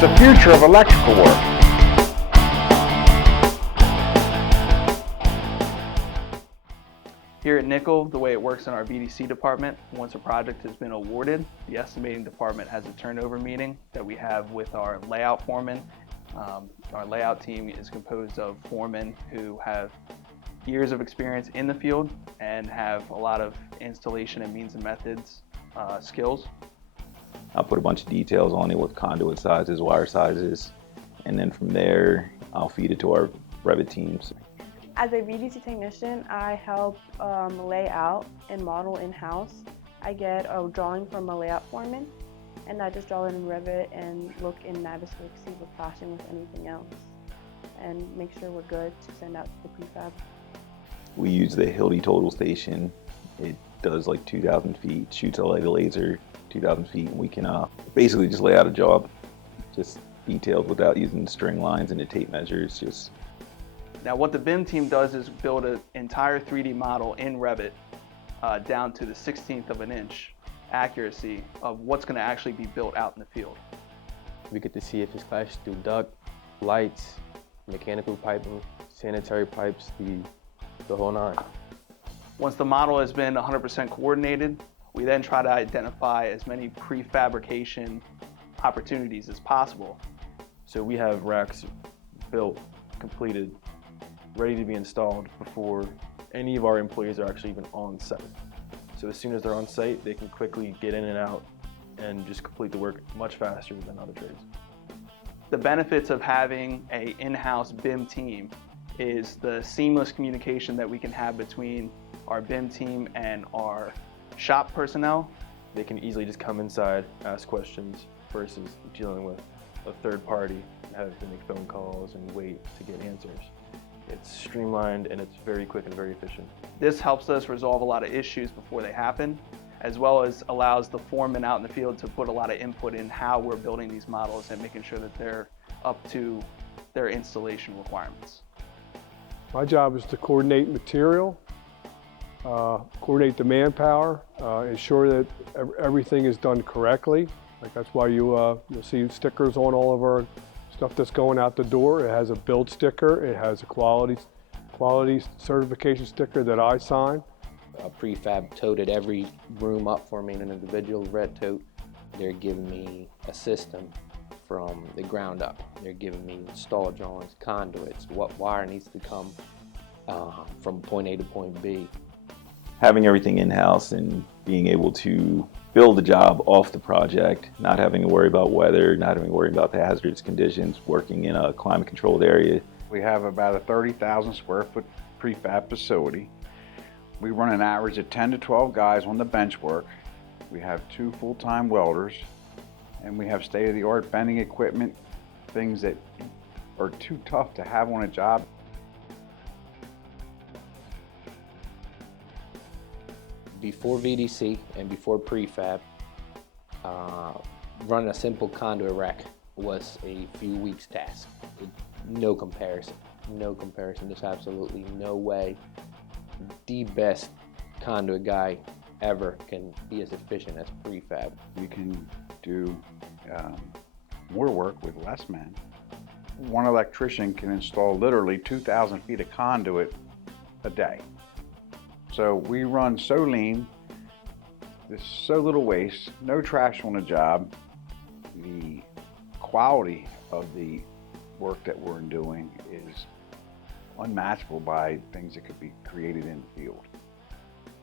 It's the future of electrical work. Here at Nickle, the way it works in our VDC department, once a project has been awarded, the estimating department has a turnover meeting that we have with our layout foreman. Our layout team is composed of foremen who have years of experience in the field and have a lot of installation and means and methods skills. I'll put a bunch of details on it with conduit sizes, wire sizes, and then from there I'll feed it to our Revit teams. As a VDC technician, I help lay out and model in-house. I get a drawing from a layout foreman, and I just draw it in Revit and look in Navisworks, see if we're clashing with anything else, and make sure we're good to send out to the prefab. We use the Hildy total station. It does like 2,000 feet, shoots like a laser, 2,000 feet, and we can basically just lay out a job, just detailed without using string lines and the tape measures. Just. Now what the BIM team does is build an entire 3D model in Revit down to the 16th of an inch accuracy of what's going to actually be built out in the field. We get to see if it's clashed through duct, lights, mechanical piping, sanitary pipes, the whole nine. Once the model has been 100% coordinated, we then try to identify as many prefabrication opportunities as possible. So we have racks built, completed, ready to be installed before any of our employees are actually even on site. So as soon as they're on site, they can quickly get in and out and just complete the work much faster than other trades. The benefits of having an in-house BIM team is the seamless communication that we can have between our BIM team and our shop personnel. They can easily just come inside, ask questions, versus dealing with a third party and having to make phone calls and wait to get answers. It's streamlined and it's very quick and very efficient. This helps us resolve a lot of issues before they happen, as well as allows the foreman out in the field to put a lot of input in how we're building these models and making sure that they're up to their installation requirements. My job is to coordinate material, coordinate the manpower, ensure that everything is done correctly. Like that's why you'll see stickers on all of our stuff that's going out the door. It has a build sticker, it has a quality certification sticker that I sign. A prefab toted every room up for me in an individual red tote. They're giving me a system from the ground up. They're giving me install drawings, conduits, what wire needs to come from point A to point B. Having everything in-house and being able to build the job off the project, not having to worry about weather, not having to worry about the hazardous conditions, working in a climate-controlled area. We have about a 30,000 square foot prefab facility. We run an average of 10 to 12 guys on the bench work. We have 2 full-time welders, and we have state-of-the-art bending equipment, things that are too tough to have on a job. Before VDC and before prefab, running a simple conduit rack was a few weeks task. No comparison, no comparison. There's absolutely no way the best conduit guy ever can be as efficient as prefab. You can do more work with less men. One electrician can install literally 2,000 feet of conduit a day. So we run so lean, there's so little waste, no trash on the job. The quality of the work that we're doing is unmatchable by things that could be created in the field.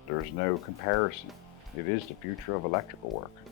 There's no comparison. It is the future of electrical work.